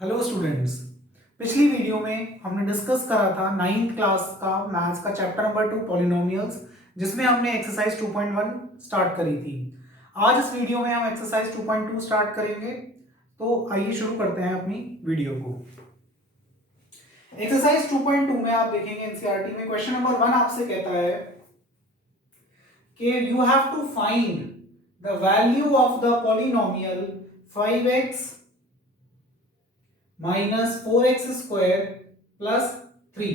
Hello students. पिछली video में हमने डिस्कस करा था 9th क्लास का मैथ्स का चैप्टर नंबर 2 पॉलिनोमियल्स, जिसमें हमने एक्सरसाइज 2.1 स्टार्ट करी थी। आज इस वीडियो में हम एक्सरसाइज 2.2 स्टार्ट करेंगे। तो आइए शुरू करते हैं अपनी वीडियो को। एक्सरसाइज 2.2 में आप देखेंगे एनसीईआरटी में क्वेश्चन नंबर 1 आपसे कहता है कि you have to find the value of the polynomial 5x minus 4x² plus 3।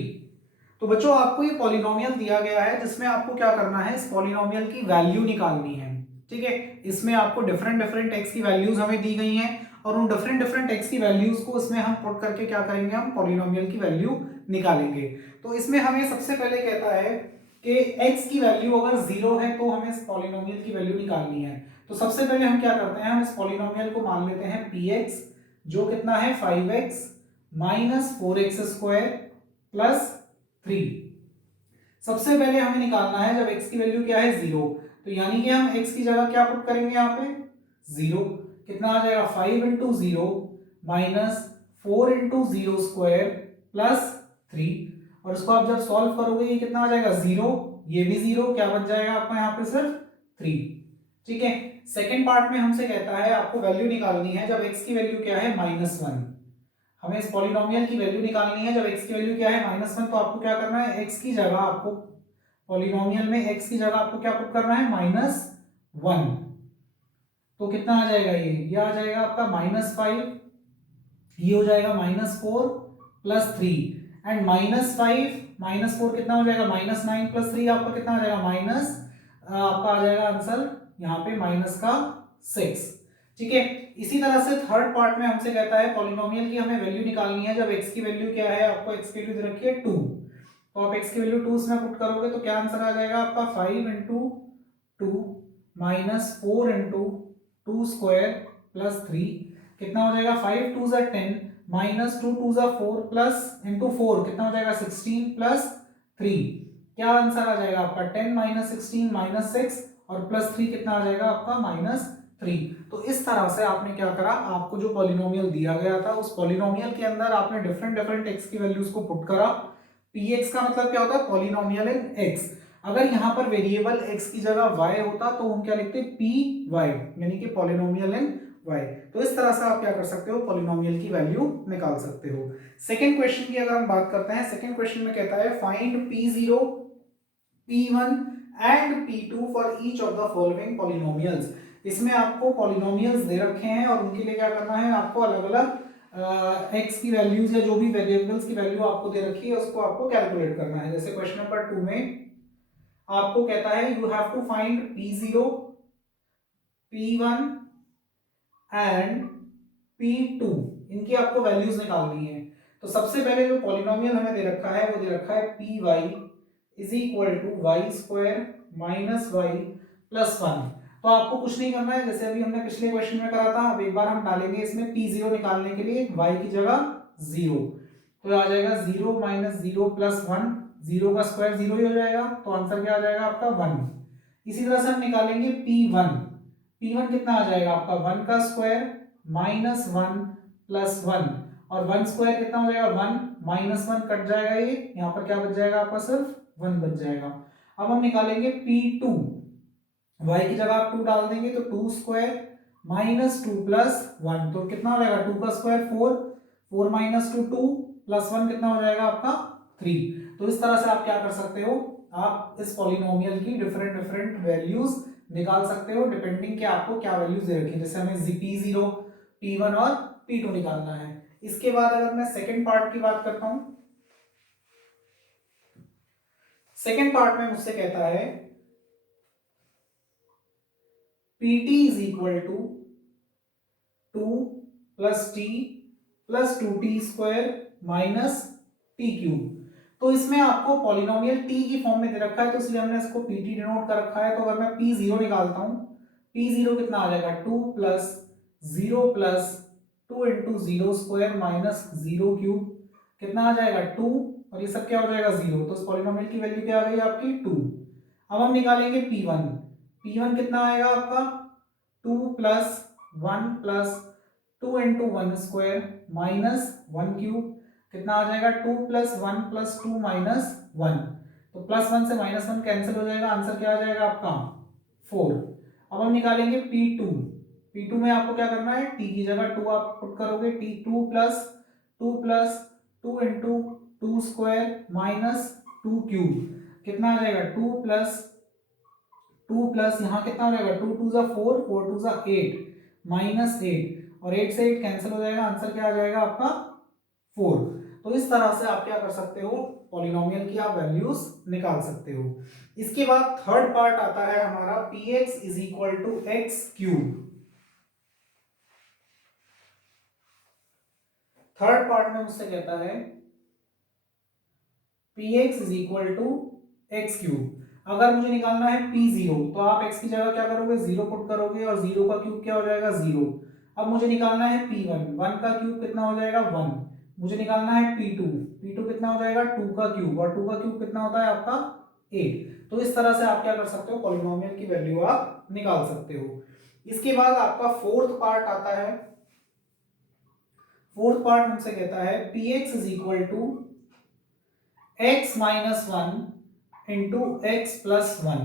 तो बच्चों आपको ये पॉलिनोमियल दिया गया है जिसमें आपको क्या करना है, इस पॉलिनोमियल की वैल्यू निकालनी है। ठीक है, इसमें आपको डिफरेंट डिफरेंट एक्स की वैल्यूज हमें दी गई हैं और उन डिफरेंट डिफरेंट एक्स की वैल्यूज को इसमें हम पुट करके क्या करेंगे, हम पॉलिनोमियल की वैल्यू निकालेंगे। तो इसमें हमें सबसे पहले कहता है कि x की वैल्यू अगर 0 है तो हमें इस पॉलिनोमियल की वैल्यू निकालनी है। तो सबसे पहले हम क्या करते हैं, हम इस पॉलिनोमियल को मान लेते हैं px, जो कितना है 5x माइनस 4x² प्लस 3। सबसे पहले हमें निकालना है जब x की वैल्यू क्या है 0, तो यानी कि हम x की जगह क्या पुट करेंगे यहाँ पे 0। कितना आ जाएगा 5 इंटू 0 माइनस 4 इंटू 0² प्लस 3। और इसको आप जब सॉल्व करोगे ये कितना आ जाएगा 0, ये भी 0, क्या बन जाएगा आपका यहाँ पे सिर्फ 3। ठीक है, सेकेंड पार्ट में हमसे कहता है आपको वैल्यू निकालनी है जब x की वैल्यू क्या है -1। हमें इस पॉलिनोमियल की वैल्यू निकालनी है जब x की वैल्यू क्या है -1। तो आपको क्या करना है, x की जगह आपको पॉलिनोमियल में x की जगह आपको क्या पुट करना है -1। तो कितना आ जाएगा, ये आ जाएगा आपका -5, ये हो जाएगा -4 प्लस 3 एंड -4 कितना हो जाएगा -9 प्लस 3 आपका कितना आ जाएगा आपका आ जाएगा आंसर यहाँ पे -6। ठीक है, इसी तरह से थर्ड पार्ट में हमसे कहता है पॉलिनोमियल की हमें वैल्यू निकालनी है जब x की वैल्यू क्या है, आपको x की वैल्यू दे रखी है 2। तो आप x की वैल्यू 2 इसमें पुट करोगे तो क्या आंसर आ जाएगा आपका 5 इंटू 2 माइनस 4 इंटू 2² प्लस 3। कितना हो जाएगा 5 2 ज़ा 10 माइनस 2 2 ज़ा 4 प्लस इंटू 4 कितना हो जाएगा 16 प्लस 3। क्या आंसर आ जाएगा आपका 10 माइनस 16 माइनस 6 और प्लस 3 कितना आ जाएगा आपका -3। तो इस तरह से आपने क्या करा, आपको जो पॉलिनोमियल दिया गया था उस पॉलिनोमियल के अंदर आपने डिफरेंट डिफरेंट एक्स की वैल्यूज को पुट करा। px का मतलब क्या होता है, पॉलिनोमियल इन x। अगर यहां पर वेरिएबल x की जगह y होता तो हम क्या लिखते py, यानी कि पॉलिनोमियल इन y। तो इस तरह से आप क्या कर सकते हो, पॉलिनोमियल की वैल्यू निकाल सकते हो। सेकंड क्वेश्चन की अगर हम बात करते हैं, सेकंड क्वेश्चन में कहता है find p0 p1 and p2 for each of the following polynomials. इसमें आपको पॉलिनोमियल्स दे रखे हैं और उनके लिए क्या करना है, आपको अलग अलग एक्स की वैल्यूज या जो भी वेरिएबल्स की वैल्यू आपको दे रखी है उसको आपको कैलकुलेट करना है। जैसे क्वेश्चन नंबर 2 में आपको कहता है you have to find p0 p1 and p2, इनकी आपको वैल्यूज निकालनी है। तो सबसे पहले जो पॉलिनोमियल हमें दे रखा है वो दे रखा है py is equal to y² minus y plus 1। तो आपको कुछ नहीं करना है, जैसे अभी हमने पिछले क्वेश्चन में करा था। अब एक बार हम डालेंगे इसमें p0 निकालने के लिए y की जगह 0, तो आ जाएगा 0 माइनस 0 प्लस 1, 0 का स्क्वायर 0 ही हो जाएगा, तो आंसर क्या आ जाएगा आपका 1। इसी तरह से हम निकालेंगे p1, p1 कितना आ जाएगा आपका 1 का स्क्वायर माइनस 1 प्लस 1 और 1 स्क्वायर कितना हो जाएगा 1 माइनस 1 कट जाएगा, ये यहाँ पर क्या बच जाएगा आपका सिर्फ 1 बच जाएगा। अब हम निकालेंगे p2, y की जगह आप 2 डाल देंगे तो 2 स्क्वायर माइनस 2 प्लस 1, तो कितना हो जाएगा 2 का स्क्वायर 4, 4 माइनस 2 2 प्लस 1 कितना हो जाएगा आपका 3। तो इस तरह से आप क्या कर सकते हो, आप इस पॉलिनोमियल की डिफरेंट डिफरेंट वैल्यूज निकाल सकते हो डिपेंडिंग कि आपको क्या वैल्यूज दे रखी है। जैसे हमें p0 p1 और p2 निकालना है। इसके बाद अगर मैं सेकेंड पार्ट की बात करता हूं, सेकेंड पार्ट में मुझसे कहता है pt is equal to 2 plus t plus 2t² minus t cube. तो इसमें आपको पॉलिनोमियल t की फॉर्म में दे रखा है तो इसलिए हमने इसको pt डिनोट कर रखा है। तो अगर मैं p0 निकालता हूं, p0 कितना आ जाएगा 2 plus 0 plus 2 into 0² minus 0 cube, कितना आ जाएगा 2 और ये सब क्या हो जाएगा 0। तो इस पॉलिनोमियल की वैल्यू क्या आ गई आपकी 2। अब हम निकालेंगे p1, p1 कितना आएगा आपका 2 प्लस 1 प्लस 2 इंटू 1² -1 क्यूब कितना आ जाएगा 2 + 1 + 2 - 1, तो +1 से -1 कैंसिल हो जाएगा, आंसर क्या आ जाएगा आपका 4। अब हम निकालेंगे P2। P2 में आपको क्या करना है, t की जगह 2 आप पुट करोगे, t 2 + 2 + 2 × 2 स्क्वायर -2 क्यूब कितना आ जाएगा 2 प्लस यहाँ कितना हो जाएगा 2 2 = 4, 4 2 = 8 -8, और 8 से 8 कैंसिल हो जाएगा, आंसर क्या आ जाएगा आपका 4। तो इस तरह से आप क्या कर सकते हो, पॉलिनोमियल की आप वैल्यूज निकाल सकते हो। इसके बाद थर्ड पार्ट आता है हमारा px = x³। थर्ड पार्ट में मुझसे कहता है px = x³। अगर मुझे निकालना है p0 तो आप x की जगह क्या करोगे 0 पुट करोगे, और 0 का क्यूब क्या हो जाएगा 0। अब मुझे निकालना है p1, 1 का क्यूब कितना हो जाएगा 1। मुझे निकालना है p2, p2 कितना हो जाएगा 2 का क्यूब, और 2 का क्यूब कितना होता है आपका 8। तो इस तरह से आप क्या कर सकते हो, पॉलिनोमियल की वैल्यू आप निकाल सकते हो। इसके बाद आपका फोर्थ पार्ट आता है। फोर्थ पार्ट हमसे कहता है px = x - 1 × x + 1।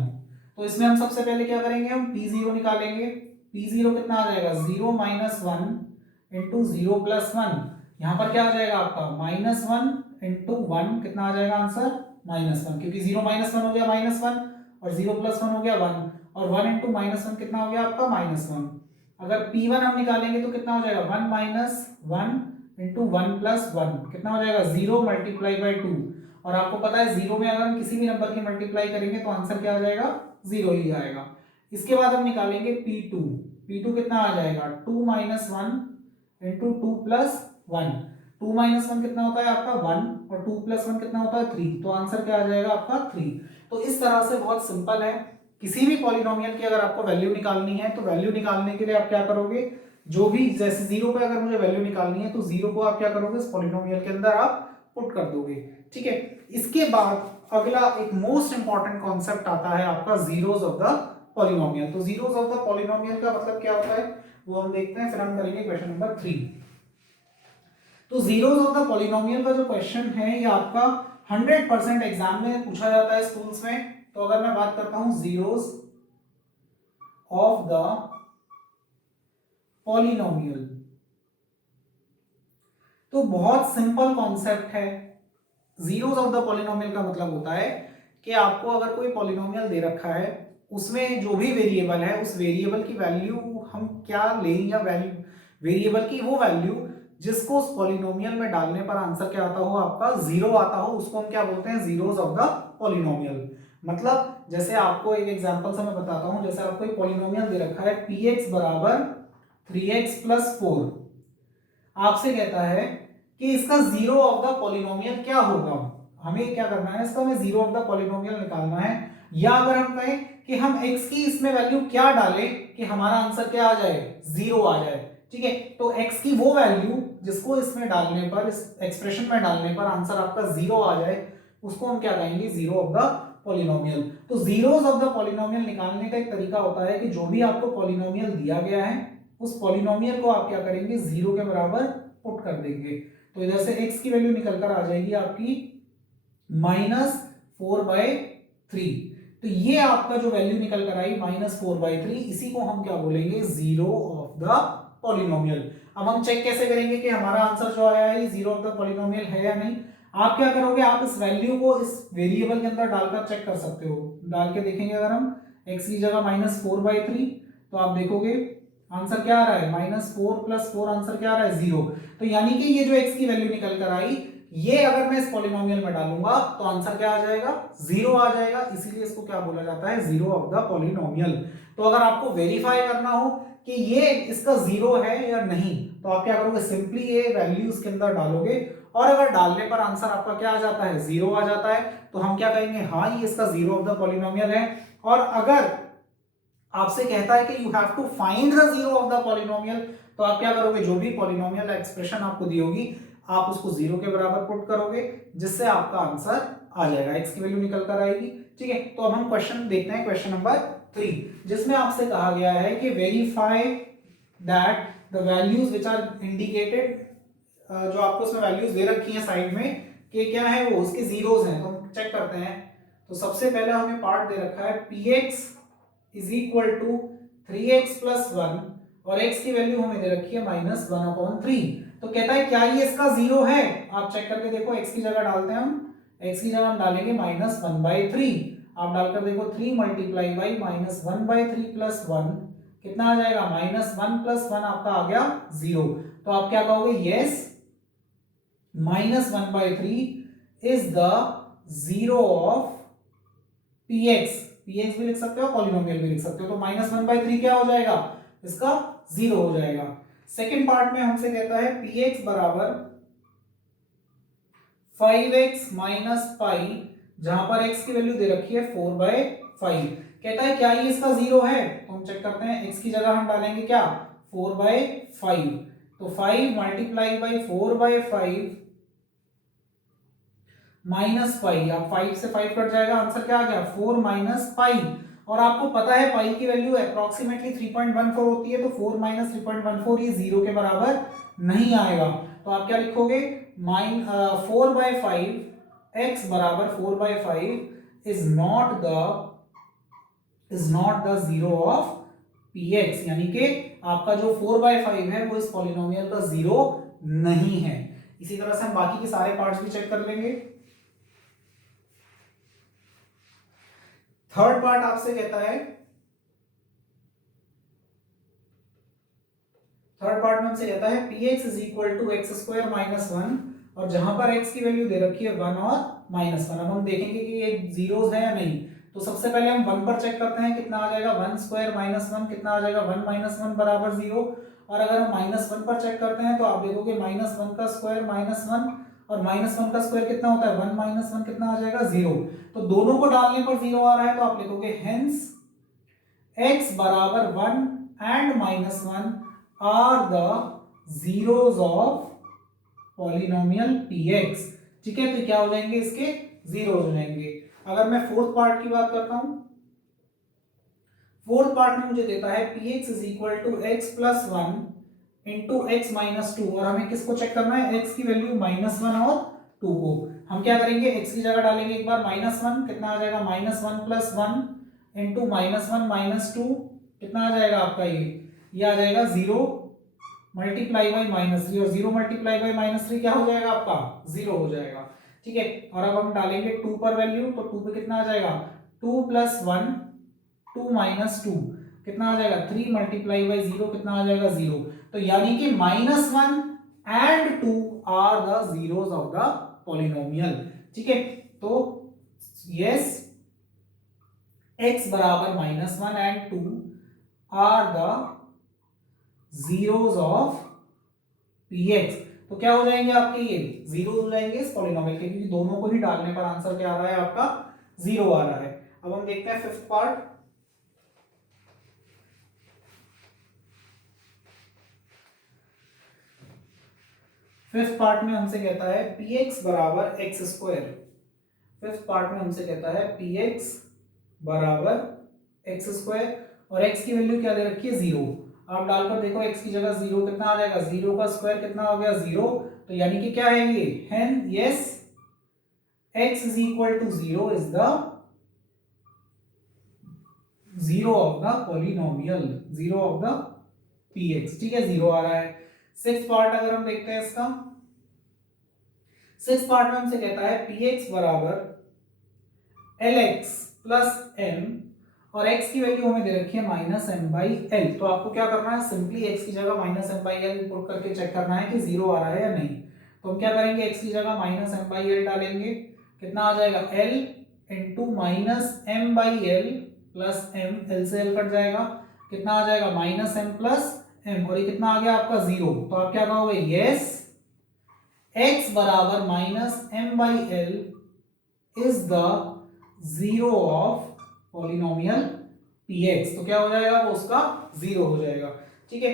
तो इसमें हम सबसे पहले क्या करेंगे, हम p0 निकालेंगे। p0 कितना आ जाएगा 0 - 1 × 0 + 1। यहाँ पर क्या आ जाएगा आपका -1 × 1 कितना आ जाएगा आंसर -1, क्योंकि 0 - 1 हो गया -1, और 0 + 1 हो गया 1, और 1 × -1 कितना हो गया आपका -1। अगर p1 हम निकालेंगे तो कितना हो जाएगा 1 - 1 × 1 + 1 कितना हो जाएगा 0 × 2। और आपको पता है 0 में अगर हम किसी भी नंबर की मल्टीप्लाई करेंगे तो आंसर क्या आ जाएगा 0 ही आएगा। इसके बाद हम निकालेंगे p2। p2 कितना आ जाएगा 2 - 1 × 2 + 1। 2 - 1 कितना होता है आपका 1, और 2 + 1 कितना होता है 3। तो आंसर क्या आ जाएगा आपका 3। तो इस तरह से बहुत सिंपल है। किसी भी पॉलिनोमियल की अगर आपको वैल्यू निकालनी है तो वैल्यू निकालने के लिए आप क्या करोगे, जो भी जैसे 0 पे अगर मुझे वैल्यू निकालनी है तो 0 को आप क्या करोगे, इस पॉलिनोमियल के अंदर आप पुट कर दोगे। ठीक है, इसके बाद अगला एक मोस्ट इंपॉर्टेंट कॉन्सेप्ट आता है आपका जीरोस ऑफ द पॉलिनोमियल। तो जीरोस ऑफ द पॉलिनोमियल का मतलब क्या होता है वो हम देखते हैं, फिर हम करेंगे क्वेश्चन नंबर 3। तो जीरोस ऑफ द पॉलिनोमियल का जो क्वेश्चन है ये आपका 100% एग्जाम में पूछा जाता है स्कूल्स में। तो अगर मैं बात करता हूं जीरोस ऑफ द पॉलिनोमियल, तो बहुत सिंपल कॉन्सेप्ट है। जीरोस ऑफ द पॉलिनोमियल का मतलब होता है कि आपको अगर कोई पॉलिनोमियल दे रखा है, उसमें जो भी वेरिएबल है उस वेरिएबल की वैल्यू हम क्या लें, या वैल्यू वेरिएबल की वो वैल्यू जिसको उस पॉलिनोमियल में डालने पर आंसर क्या आता हो आपका 0 आता हो, उसको हम क्या बोलते हैं जीरोस ऑफ द पॉलिनोमियल। मतलब जैसे आपको एक एग्जांपल से मैं बताता हूं, जैसे आपको एक पॉलिनोमियल दे रखा है px = 3x + 4। आपसे कहता है कि इसका जीरो ऑफ द पॉलिनोमियल क्या होगा। हमें क्या करना है, इसका हमें जीरो ऑफ द पॉलिनोमियल निकालना है, या अगर हम कहें कि हम x की इसमें वैल्यू क्या डालें कि हमारा आंसर क्या आ जाए 0 आ जाए। ठीक है, तो x की वो वैल्यू जिसको इसमें डालने पर, इस एक्सप्रेशन में डालने पर आंसर आपका 0 आ जाए, उसको हम क्या कहेंगे जीरो ऑफ द पॉलिनोमियल। तो जीरोस ऑफ द पॉलिनोमियल निकालने का एक तरीका होता है कि जो भी आपको पॉलिनोमियल दिया गया है उस पॉलिनोमियल को आप क्या करेंगे 0 के बराबर पुट कर देंगे। तो इधर से x की वैल्यू निकल कर आ जाएगी आपकी -4/3। तो ये आपका जो वैल्यू निकल कर आई -4/3, इसी को हम क्या बोलेंगे जीरो ऑफ द पॉलिनोमियल। अब हम चेक कैसे करेंगे कि हमारा आंसर जो आया है ये जीरो ऑफ द पॉलिनोमियल है या नहीं। आप क्या करोगे, आप इस वैल्यू को इस वेरिएबल के अंदर डालकर चेक कर सकते हो। डाल के देखेंगे अगर हम x की जगह -4/3, तो आप देखोगे आंसर क्या आ रहा है -4 + 4, आंसर क्या आ रहा है 0। तो यानी कि ये जो x की वैल्यू निकल कर आई, ये अगर मैं इस पॉलिनोमियल में डालूंगा तो आंसर क्या आ जाएगा 0 आ जाएगा। इसीलिए इसको क्या बोला जाता है जीरो ऑफ द पॉलिनोमियल। तो अगर आपको वेरीफाई करना हो कि ये इसका 0 है या नहीं, तो आप क्या करोगे, सिंपली ये वैल्यू इसके अंदर डालोगे, और अगर डालने पर आंसर आपका क्या आ जाता है 0 आ जाता है, तो हम क्या कहेंगे हाँ ये इसका जीरो ऑफ द पॉलिनोमियल है। और अगर आपसे कहता है कि you have to find the zero of the polynomial, तो आप क्या करोगे, जो भी पॉलिनोमियल एक्सप्रेशन आपको दी होगी आप उसको 0 के बराबर पुट करोगे, जिससे आपका आंसर आ जाएगा, x की वैल्यू निकल कर आएगी। ठीक है, तो अब हम क्वेश्चन देखते हैं, क्वेश्चन नंबर 3, जिसमें आपसे कहा गया है कि verify that the values which are indicated जो आपको उसमें वैल्यूज दे रखी हैं साइड में कि क्या है वो उसके जीरोज हैं, तो हम चेक करते हैं। तो सबसे पहले हमें पार्ट दे रखा है px is equal to 3x plus 1 और x की वैल्यू हमें दे रखी है -1/3। तो कहता है क्या ये इसका जीरो है, आप चेक करके देखो। x की जगह डालते हैं हम, x की जगह हम डालेंगे -1/3। आप डालकर देखो 3 मल्टीप्लाई बाई -1/3 प्लस 1 कितना आ जाएगा, -1 प्लस 1 आपका आ गया 0। तो आप क्या कहोगे, yes -1/3 is the zero of px। px भी लिख सकते हो, पॉलिनोमियल भी लिख सकते हो। तो -1/3 क्या हो जाएगा, इसका जीरो हो जाएगा। सेकेंड पार्ट में हमसे कहता है px बराबर 5x माइनस पाई, जहां पर x की वैल्यू दे रखी है 4/5। कहता है क्या ये इसका जीरो है, तो हम चेक करते हैं। x की जगह हम डालेंगे क्या, 4/5। तो 5 मल्टीप्लाई बाई 4/5 माइनस पाई, अब 5 से 5 कट जाएगा, आंसर क्या आ गया 4 माइनस पाई। और आपको पता है पाई की वैल्यू अप्रोक्सीमेटली 3.14 होती है, तो 4 माइनस 3.14 ये जीरो के बराबर नहीं आएगा। तो आप क्या लिखोगे, 4/5 x बराबर 4/5 is not the zero of px, यानी कि आपका जो 4/5 है वो इस पॉलिनोमियल का जीरो नहीं है। इसी तरह से हम बाकी के सारे पार्ट्स भी चेक कर लेंगे। थर्ड पार्ट आपसे कहता है, थर्ड पार्ट में हमसे कहता है px is equal to x square minus 1 और जहां पर x की वैल्यू दे रखी है 1 और -1। अब हम देखेंगे कि ये जीरोस है या नहीं। तो सबसे पहले हम 1 पर चेक करते हैं, कितना आ जाएगा 1 स्क्वायर माइनस 1 कितना आ जाएगा 1 माइनस 1 बराबर 0। और अगर हम -1 पर चेक करते हैं तो आप देखोगे -1 का स्क्वायर -1 और -1 का स्क्वायर कितना होता है 1 माइनस 1 कितना आ जाएगा 0। तो दोनों को डालने पर 0 आ रहा है, तो आप लिखोगे हेंस x बराबर 1 and -1 are the zeros of polynomial px। ठीक है, तो क्या हो जाएंगे, इसके जीरो हो जाएंगे। अगर मैं फोर्थ पार्ट की बात करता हूं, फोर्थ पार्ट में मुझे देता है px is equal to x plus 1 into x minus 2 और हमें किसको चेक करना है, x की वैल्यू -1 और 2 को। हम क्या करेंगे, x की जगह डालेंगे एक बार -1 कितना आ जाएगा -1 प्लस 1 इंटू -1 -2 कितना आ जाएगा आपका, ये आ जाएगा 0 मल्टीप्लाई बाई -3 और 0 मल्टीप्लाई बाई -3 क्या हो जाएगा आपका 0 हो जाएगा। ठीक है, और अब हम डालेंगे 2 पर वैल्यू, तो 2 पे कितना आ जाएगा 2 प्लस 1 2 माइनस 2 कितना आ जाएगा 3 मल्टीप्लाई बाई 0 कितना आ जाएगा 0। तो यानी कि -1 and 2 are the zeros of the polynomial. ठीक है, तो यस x बराबर -1 and 2 are the zeros of px। तो क्या हो जाएंगे आपके, ये जीरो हो जाएंगे इस पॉलिनोमियल के, क्योंकि दोनों को ही डालने पर आंसर क्या आ रहा है आपका जीरो आ रहा है। अब हम देखते हैं फिफ्थ पार्ट। फिफ्थ पार्ट में हमसे कहता है px बराबर एक्स स्क्वायर। फिफ्थ पार्ट में हमसे कहता है px बराबर एक्स स्क्वायर और x की वैल्यू क्या दे रखी है 0। आप डालकर देखो x की जगह 0 कितना आ जाएगा, 0 का स्क्वायर कितना हो गया 0। तो यानी कि क्या है ये, hence x is equal to 0 is the zero of the polynomial, zero of the px। ठीक है, 0 आ रहा है। सिक्स्थ पार्ट अगर हम देखते हैं इसका, सिक्स्थ पार्ट में हमसे कहता है px बराबर lx प्लस m और x की वैल्यू हमें दे रखी है -m/l। तो आपको क्या करना है, सिंपली x की जगह -m/l पुट करके चेक करना है कि 0 आ रहा है या नहीं। तो हम क्या करेंगे, x की जगह -m/l डालेंगे, कितना आ जाएगा l into -m/l plus m, l से l कट जाएगा, कितना आ जाएगा -m प्लस m और ये कितना आ गया आपका 0। तो आप क्या कहोगे, यस x बराबर -m/l is the zero of polynomial px। तो क्या हो जाएगा, वो उसका जीरो हो जाएगा। ठीक है,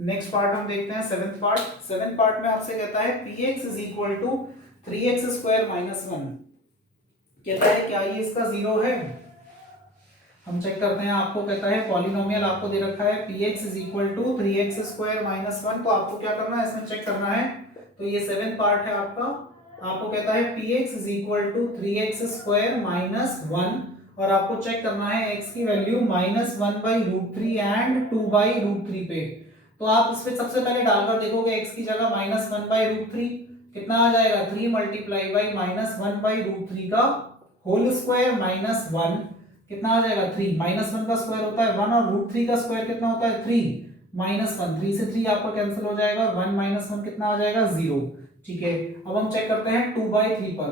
नेक्स्ट पार्ट हम देखते हैं सेवेंथ पार्ट। सेवेंथ पार्ट में आपसे कहता है px is equal to 3x square minus 1। कहता है क्या ये इसका जीरो है, हम चेक करते हैं। आपको कहता है पॉलिनोमियल आपको दे रखा है px is equal to 3x square minus 1। तो आपको क्या करना है, इसमें चेक करना है तो ये 7 पार्ट है आपका। आपको कहता है px is equal to 3x square minus 1 और आपको चेक करना है x की वैल्यू -1/√3 एंड 2/√3 पे। तो आप इस पे सबसे पहले डालकर देखोगे x की जगह -1/√3 कितना आ जाएगा 3 मल्टीप्लाई बाई -1/√3 का होल स्क्वायर माइनस 1 कितना आ जाएगा 3 -1 का स्क्वायर होता है 1 और √3 का स्क्वायर कितना होता है 3 -1 3 से 3 आपका कैंसिल हो जाएगा 1 -1 कितना आ जाएगा 0। ठीक है, अब हम चेक करते हैं 2/3 पर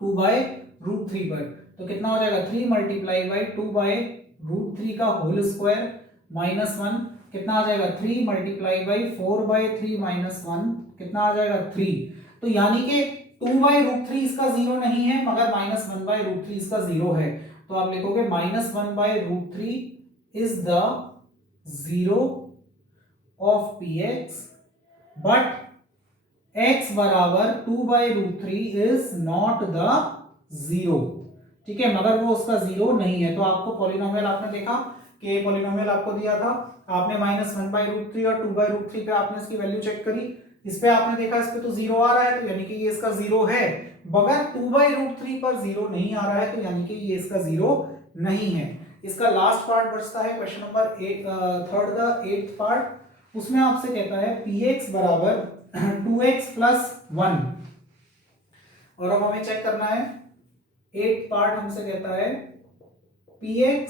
2/√3 पर तो कितना हो जाएगा 3 मल्टीप्लाई बाई 2/√3 का होल स्क्वायर -1 कितना आ जाएगा 3 मल्टीप्लाई बाई 4/3 -1 कितना आ जाएगा 3। तो यानी कि 2/√3 इसका 0 नहीं है मगर -1/√3 इसका 0 है। तो आप लिखोगे -1/√3 is the 0 of px but x बराबर 2/√3 इज नॉट द 0। ठीक है, मगर वो उसका 0 नहीं है। तो आपको पॉलिनोमियल आपने देखा कि पॉलिनोमियल आपको दिया था, आपने -1/√3 और 2/√3 पे आपने इसकी वैल्यू चेक करी, इस पे आपने देखा इस पे तो 0 आ रहा है तो यानी कि ये इसका 0 है, मगर 2/√3 पर 0 नहीं आ रहा है तो यानी कि ये इसका 0 नहीं है। इसका लास्ट पार्ट बचता है क्वेश्चन नंबर 3 का 8th पार्ट, उसमें आपसे कहता है px बराबर 2x प्लस 1 और अब हमें चेक करना है 8th पार्ट हमसे कहता है px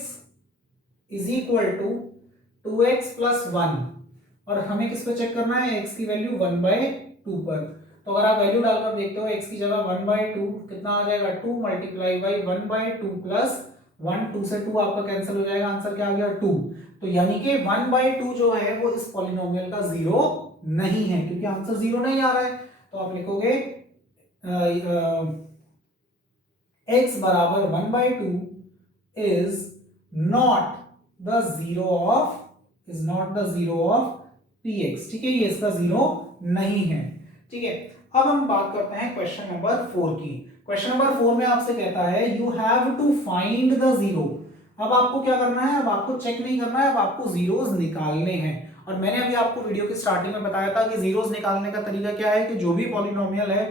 is equal to 2x plus 1 और हमें किस पे चेक करना है x की वैल्यू 1/2 पर। तो अगर आप वैल्यू डालकर देखते हो x की जगह 1/2 कितना आ जाएगा 2 मल्टीप्लाई बाई 1/2 प्लस 1 2 से 2 आपका कैंसिल हो जाएगा, आंसर क्या आ गया 2। तो यानी कि 1/2 जो है वो इस पॉलिनोमियल का 0 नहीं है क्योंकि आंसर 0 नहीं आ रहा है। तो आप लिखोगे x बराबर 1/2 is not the 0 of px। ठीक है, ये इसका 0 नहीं है। ठीक है, अब हम बात करते हैं क्वेश्चन नंबर 4 की। क्वेश्चन नंबर 4 में आपसे कहता है you have to find the 0। अब आपको क्या करना है, अब आपको चेक नहीं करना है, अब आपको जीरोस निकालने हैं। और मैंने अभी आपको वीडियो की स्टार्टिंग में बताया था कि जीरोस निकालने का तरीका क्या है कि जो भी पॉलिनोमियल है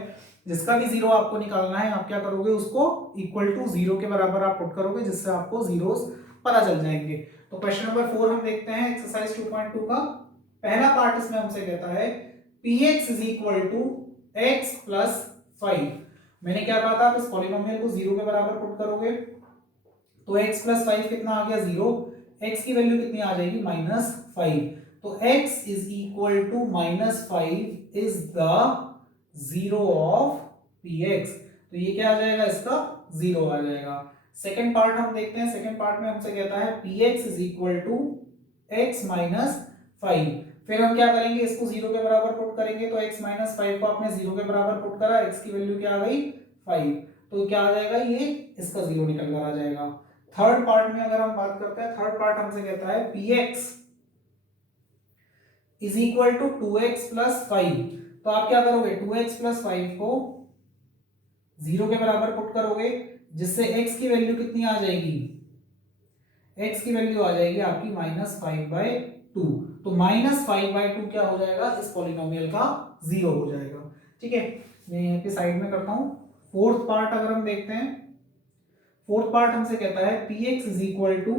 जिसका भी 0 आपको निकालना है, आप क्या करोगे उसको इक्वल टू 0 के बराबर आप पुट करोगे जिससे आपको जीरोस पता चल जाएंगे। तो क्वेश्चन नंबर 4 हम देखते हैं एक्सरसाइज 2.2 का पहला पार्ट। इसमें हमसे कहता है px is equal to x plus 5। मैंने क्या कहा था, आप इस पॉलिनोमियल को 0 के बराबर पुट करोगे तो x प्लस 5 कितना आ गया 0, x की वैल्यू कितनी आ जाएगी -5। तो x is equal to -5 is the 0 of px। तो ये क्या आ जाएगा, इसका 0 आ जाएगा। सेकेंड पार्ट हम देखते हैं। सेकेंड पार्ट में हमसे कहता है px is equal to x minus 5। फिर हम क्या करेंगे, इसको 0 के बराबर पुट करेंगे तो x माइनस 5 को आपने 0 के बराबर पुट करा, x की वैल्यू क्या आ गई 5। तो क्या आ जाएगा, ये इसका 0 निकल कर आ जाएगा। थर्ड पार्ट में अगर हम बात करते हैं, थर्ड पार्ट हमसे कहता है px is equal to 2x plus 5। तो आप क्या करोगे, 2x प्लस 5 को 0 के बराबर पुट करोगे जिससे x की वैल्यू कितनी आ जाएगी, x की वैल्यू आ जाएगी आपकी -5/2। तो -5/2 क्या हो जाएगा, इस पॉलिनोमियल का 0 हो जाएगा। ठीक है, मैं यहाँ पे साइड में करता हूं। फोर्थ पार्ट अगर हम देखते हैं, फोर्थ पार्ट हमसे कहता है px is equal to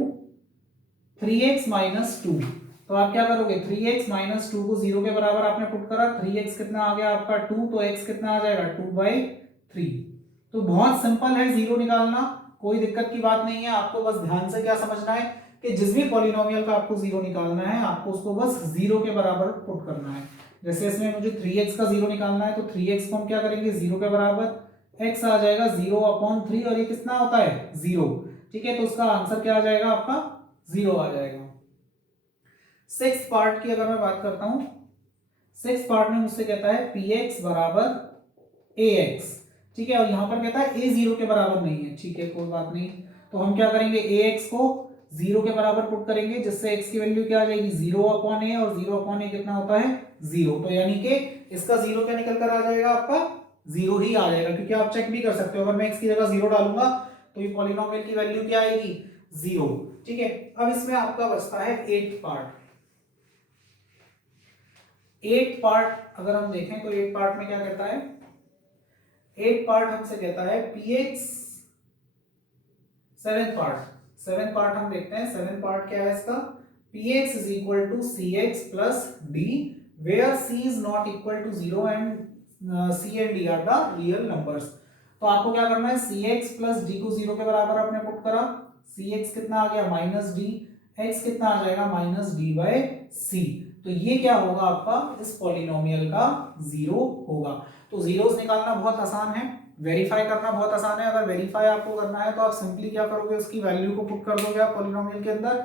3x minus 2। तो आप क्या करोगे, 3x माइनस 2 को 0 के बराबर आपने पुट करा, 3x कितना आ गया आपका 2, तो x कितना आ जाएगा 2/3। तो बहुत सिंपल है 0 निकालना, कोई दिक्कत की बात नहीं है। आपको बस ध्यान से क्या समझना है कि जिस भी पॉलिनोमियल का आपको 0 निकालना है, आपको उसको बस 0 के बराबर पुट करना है। जैसे इसमें मुझे 3x का 0 निकालना है तो 3x को हम क्या करेंगे 0 के बराबर, x आ जाएगा 0/3 और ये कितना होता है 0। ठीक है, तो उसका आंसर क्या आ जाएगा आपका 0 आ जाएगा। सिक्स्थ पार्ट की अगर मैं बात करता हूं, सिक्स्थ पार्ट में मुझसे कहता है px बराबर ax। ठीक है, और यहां पर कहता है a 0 के बराबर नहीं है। ठीक है, कोई बात नहीं। तो हम क्या करेंगे, ax को 0 के बराबर पुट करेंगे जिससे x की वैल्यू क्या आ जाएगी 0/a, और 0/a कितना होता है 0। तो यानी कि इसका 0 क्या निकल कर आ जाएगा, आपका 0 ही आ जाएगा। क्योंकि आप चेक भी कर सकते हो, अगर मैं x की जगह 0 डालूंगा तो ये पॉलिनोमियल की वैल्यू क्या आएगी 0। ठीक है, अब इसमें आपका बचता है 8th पार्ट। 8 पार्ट अगर हम देखें तो 8 पार्ट में क्या कहता है, 8 पार्ट हमसे कहता है px, 7 पार्ट हम देखते हैं, 7 पार्ट क्या है इसका, px is equal to cx plus d where c is not equal to 0 and c and d are the real numbers। तो आपको क्या करना है, cx plus d को 0 के बराबर आपने पुट करा, cx कितना आ गया माइनस d, x कितना आ जाएगा माइनस d बाय c। तो ये क्या होगा आपका, इस पॉलिनोमियल का जीरो होगा। तो जीरोस निकालना बहुत आसान है, वेरीफाई करना बहुत आसान है। अगर वेरीफाई आपको करना है तो आप सिंपली क्या करोगे, उसकी वैल्यू को पुट कर दोगे आप पॉलिनोमियल के अंदर,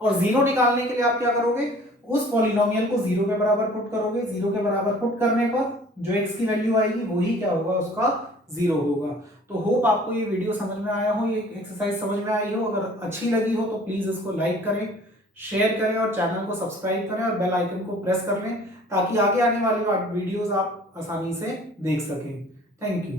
और जीरो निकालने के लिए आप क्या करोगे, उस पॉलिनोमियल को जीरो के बराबर पुट करोगे। जीरो के बराबर पुट करने पर जो x की वैल्यू आएगी वही क्या होगा, उसका जीरो होगा। तो होप आपको ये वीडियो समझ में आया हो, ये एक्सरसाइज समझ में आई हो। अगर अच्छी लगी हो तो प्लीज इसको लाइक करें, शेयर करें और चैनल को सब्सक्राइब करें और बेल आइकन को प्रेस कर लें ताकि आगे आने वाली वीडियोस आप आसानी से देख सकें। Thank you.